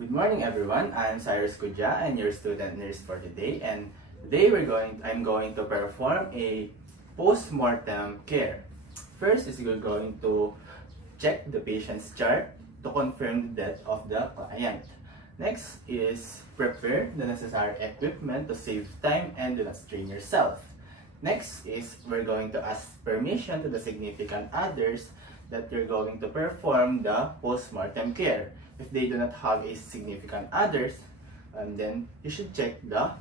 Good morning, everyone. I'm Cyrus Kudja and your student nurse for today. And today I'm going to perform a post-mortem care. First is we're going to check the patient's chart to confirm the death of the client. Next is prepare the necessary equipment to save time and do not strain yourself. Next is we're going to ask permission to the significant others that you're going to perform the post-mortem care. If they do not have a significant others, then you should check the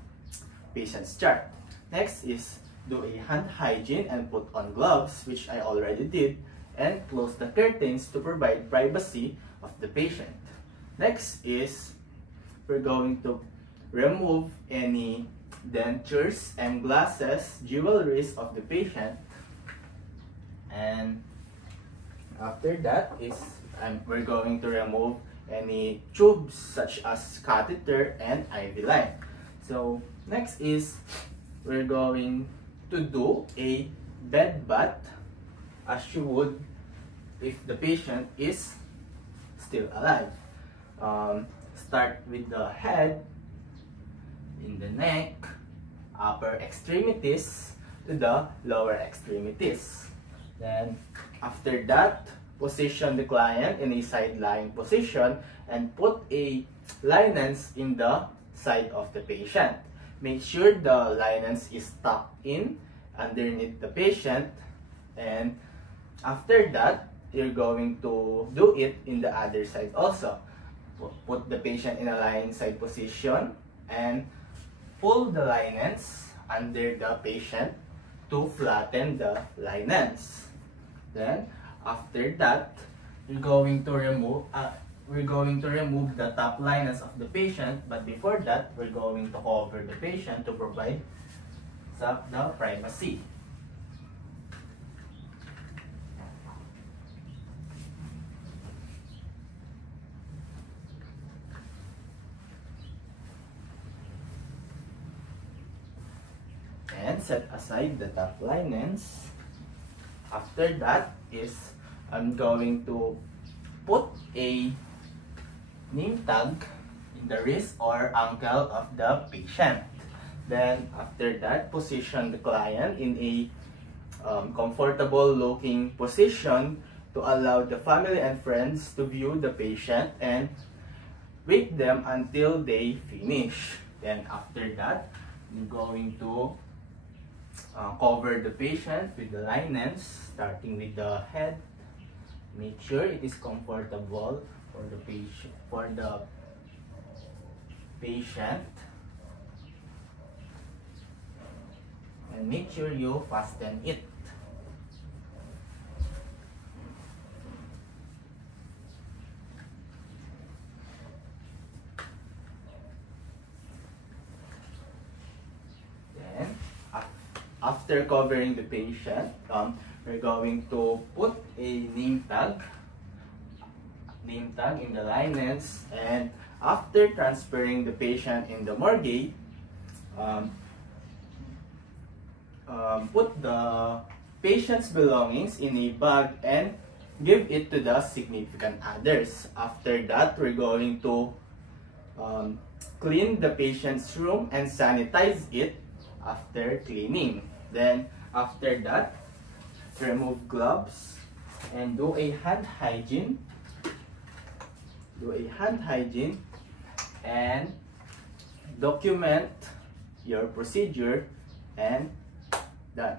patient's chart. Next is do a hand hygiene and put on gloves, which I already did, and close the curtains to provide privacy of the patient. Next is we're going to remove any dentures and glasses, jewelry of the patient, and after that is we're going to remove any tubes such as catheter and IV line. So next is we're going to do a bed bath as you would if the patient is still alive. Start with the head, in the neck, upper extremities to the lower extremities. Then after that, position the client in a side-lying position and put a linens in the side of the patient. Make sure the linens is tucked in underneath the patient, and after that, you're going to do it in the other side also. Put the patient in a lying side position and pull the linens under the patient to flatten the linens. Then after that, we're going to remove the top linens of the patient, but before that, we're going to cover the patient to provide the privacy. And set aside the top linens. After that is I'm going to put a name tag in the wrist or ankle of the patient. Then after that, position the client in a comfortable looking position to allow the family and friends to view the patient and wait them until they finish. Then after that, I'm going to cover the patient with the linens, starting with the head. Make sure it is comfortable for the patient, and make sure you fasten it. Then after covering the patient, we're going to put a name tag in the linens, and after transferring the patient in the morgue, put the patient's belongings in a bag and give it to the significant others. After that, we're going to clean the patient's room and sanitize it after cleaning. Then after that, remove gloves and do a hand hygiene. And document your procedure, and done.